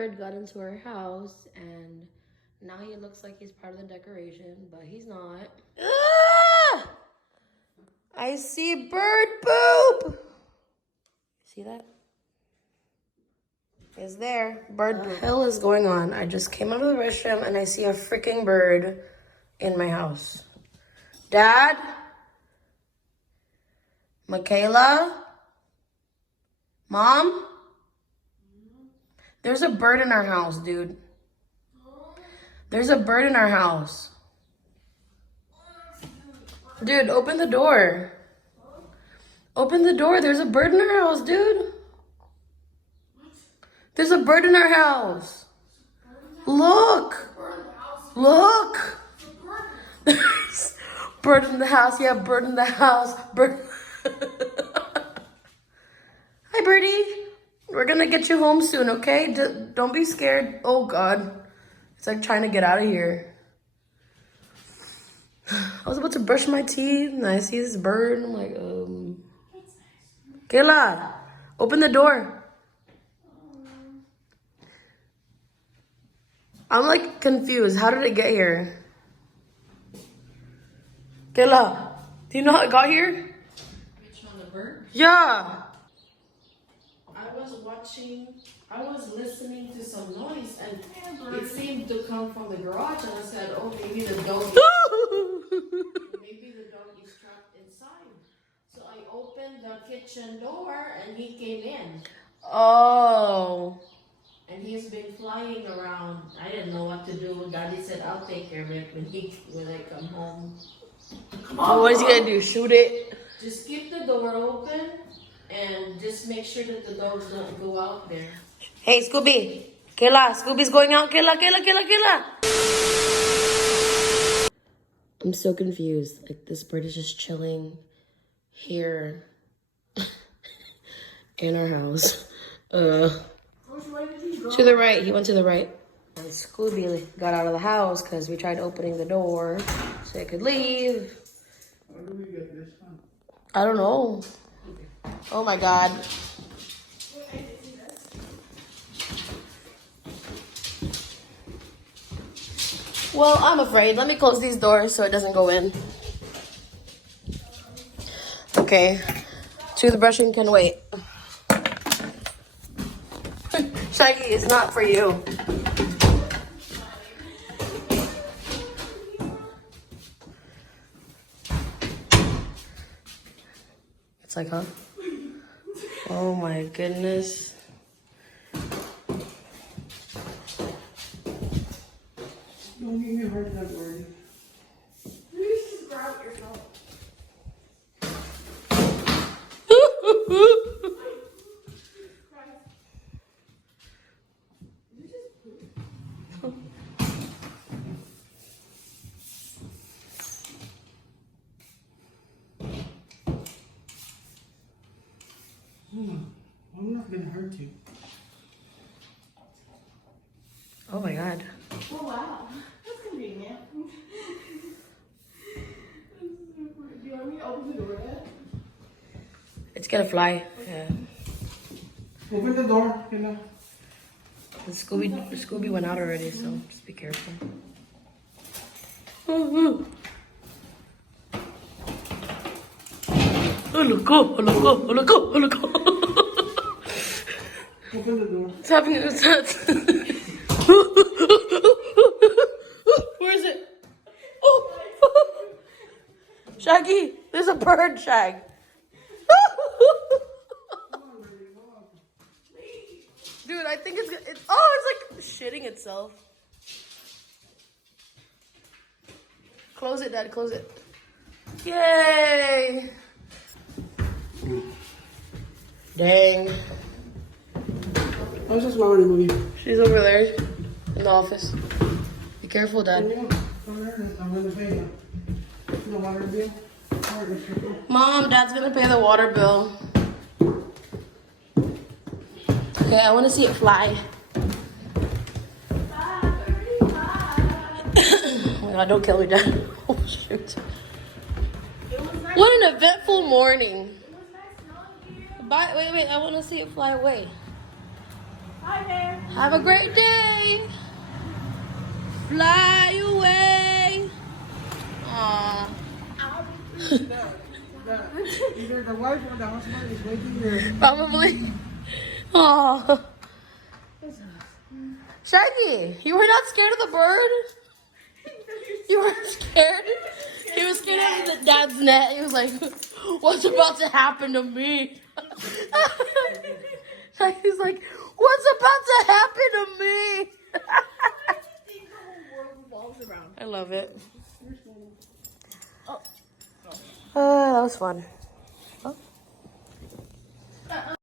bird got into our house, and now he looks like he's part of the decoration, but he's not. Ah! I see bird poop. See that? It's there. Bird poop. What the hell is going on? I just came out of the restroom and I see a freaking bird in my house. Dad? Michaela? Mom? There's a bird in our house, dude. There's a bird in our house. Dude, open the door. Open the door. There's a bird in our house, dude. There's a bird in our house. Look. Look. There's bird in the house. Yeah, bird in the house. Bird. Hi, birdie. We're gonna get you home soon, okay? Don't be scared. Oh, God. It's like trying to get out of here. I was about to brush my teeth, and I see this bird, and I'm like, Kayla, open the door. I'm like confused. How did it get here? Kayla, do you know how it got here? Which one, the bird? Yeah. I was listening to some noise, and it seemed to come from the garage, and I said, oh, maybe the dog is trapped inside. So I opened the kitchen door, and he came in. Oh. And he's been flying around. I didn't know what to do. Daddy said, I'll take care of it when I come home. So what is he gonna do? Shoot it? Just keep the door open, and just make sure that the dogs don't go out there. Hey, Scooby. Kayla, Scooby's going out. Kayla. I'm so confused. Like, this bird is just chilling here in our house. To the right. He went to the right. And Scooby got out of the house because we tried opening the door so he could leave. Where do we get this from? I don't know. Oh, my God. Well, I'm afraid. Let me close these doors so it doesn't go in. Okay. Toothbrushing can wait. Shaggy, it's not for you. It's like, huh? Oh my goodness. Don't give me a hard time, word. You just grab yourself. I'm not gonna hurt you. Oh my God. Oh, wow. That's convenient. Do you want me to open the door yet? It's gonna fly. Yeah. Open the door, you know. The Scooby went out already, so just be careful. Oh, look. Open the door. It's happening. Where is it? Oh. Shaggy, there's a bird, Shag. Dude, I think it's like shitting itself. Close it, Dad, close it. Yay! Dang. How's this mom movie? She's over there in the office. Be careful, Dad. I'm gonna pay the water bill. Mom, Dad's gonna pay the water bill. Okay, I wanna see it fly. Oh my God, don't kill me, Dad. Oh, shoot. What an eventful morning. Wait, I wanna see it fly away. Hi there. Have a great day. Fly away. Aww. Either the wife or the husband is waiting there. Probably. Aww. Shaggy, you were not scared of the bird? You weren't scared? He was scared of the dad's net. He was like, what's about to happen to me? Shaggy's like, what's about to happen to me? I love it. That was fun.